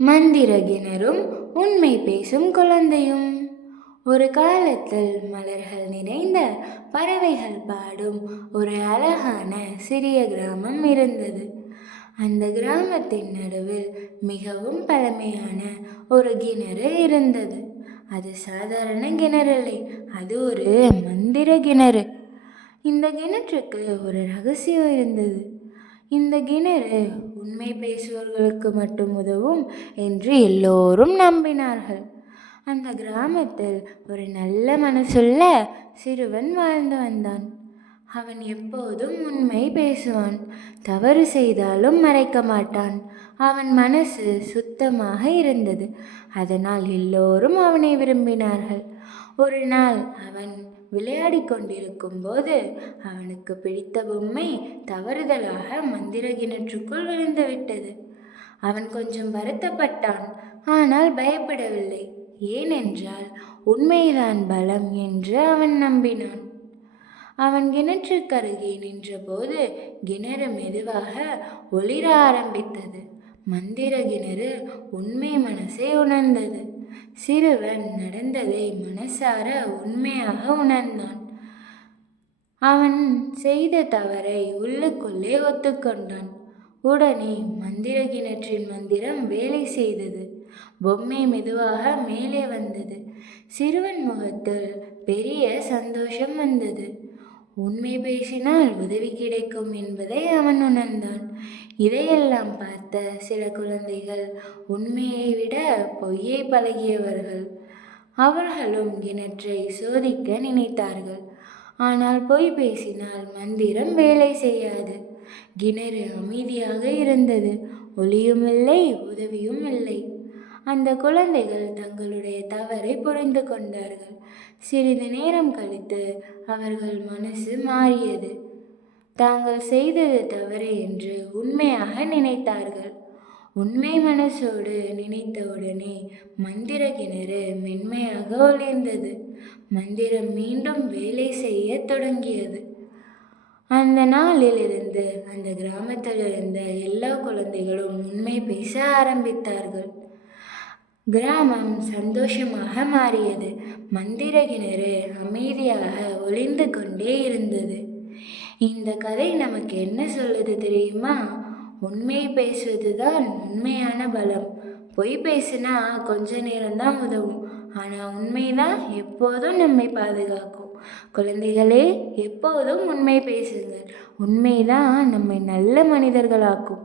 மந்திர கிணறும் உண்மை பேசும் குழந்தையும். ஒரு காலத்தில் மலர்கள் நிறைந்த பறவைகள் பாடும் ஒரு அழகான சிறிய கிராமம் இருந்தது. அந்த கிராமத்தின் நடுவில் மிகவும் பழமையான ஒரு கிணறு இருந்தது. அது சாதாரண கிணறில்லை, அது ஒரு மந்திர கிணறு. இந்த கிணற்றுக்கு ஒரு ரகசியம் இருந்தது. இந்த கிணறு உண்மை பேசுபவர்களுக்கு மட்டும் உதவும் என்று எல்லோரும் நம்பினார்கள். அந்த கிராமத்தில் ஒரு நல்ல மனசுள்ள சிறுவன் வாழ்ந்து வந்தான். அவன் எப்போதும் உண்மை பேசுவான், தவறு செய்தாலும் மறைக்க மாட்டான். அவன் மனசு சுத்தமாக இருந்தது, அதனால் எல்லோரும் அவனை விரும்பினார்கள். ஒரு நாள் அவன் விளையாடி கொண்டிருக்கும் போது அவனுக்கு பிடித்த பொம்மை தவறுதலாக மந்திர கிணற்றுக்குள் விழுந்துவிட்டது. அவன் கொஞ்சம் வருத்தப்பட்டான், ஆனால் பயப்படவில்லை. ஏனென்றால் உண்மைதான் பலம் என்று அவன் நம்பினான். அவன் கிணற்றுக்கருகே நின்றபோது கிணறு மெதுவாக ஒளிர ஆரம்பித்தது. மந்திர கிணறு உண்மை மனசை உணர்ந்தது. சிறுவன் நடந்ததை மனசார உண்மையாக உணர்ந்தான். அவன் செய்த தவறை உள்ளுக்குள்ளே ஒத்துக்கொண்டான். உடனே மந்திர கிணற்றின் மந்திரம் வேலை செய்தது. பொம்மை மெதுவாக மேலே வந்தது. சிறுவன் முகத்தில் பெரிய சந்தோஷம் வந்தது. உண்மை பேசினால் உதவி கிடைக்கும் என்பதை அவன் உணர்ந்தான். இதையெல்லாம் பார்த்த சில குழந்தைகள் உண்மையை விட பொய்யை பழகியவர்கள். அவர்களும் கிணற்றை சோதிக்க நினைத்தார்கள். ஆனால் பொய் பேசினால் மந்திரம் வேலை செய்யாது. கிணறு அமைதியாக இருந்தது. ஒளியும் இல்லை, உதவியும் இல்லை. அந்த குழந்தைகள் தங்களுடைய தவறை புரிந்து கொண்டார்கள். சிறிது நேரம் கழித்து அவர்கள் மனசு மாறியது. தாங்கள் செய்தது தவறு என்று உண்மையாக நினைத்தார்கள். உண்மை மனசோடு நினைத்தவுடனே மந்திர கிணறு மென்மையாக ஒளிர்ந்தது. மந்திரம் மீண்டும் வேலை செய்ய தொடங்கியது. அந்த நாளிலிருந்து அந்த கிராமத்தில் இருந்த எல்லா குழந்தைகளும் உண்மை பேச ஆரம்பித்தார்கள். கிராமம் சந்தோஷமாக மாறியது. மந்திர கிணறு அமைதியாக ஒளிந்து கொண்டே இருந்தது. இந்த கதை நமக்கு என்ன சொல்லுது தெரியுமா? உண்மை பேசுவதுதான் உண்மையான பலம். பொய் பேசினா கொஞ்ச நேரம்தான் உதவும், ஆனால் உண்மைதான் எப்போதும் நம்மை பாதுகாக்கும். குழந்தைகளே, எப்போதும் உண்மை பேசுங்கள். உண்மைதான் நம்மை நல்ல மனிதர்களாக்கும்.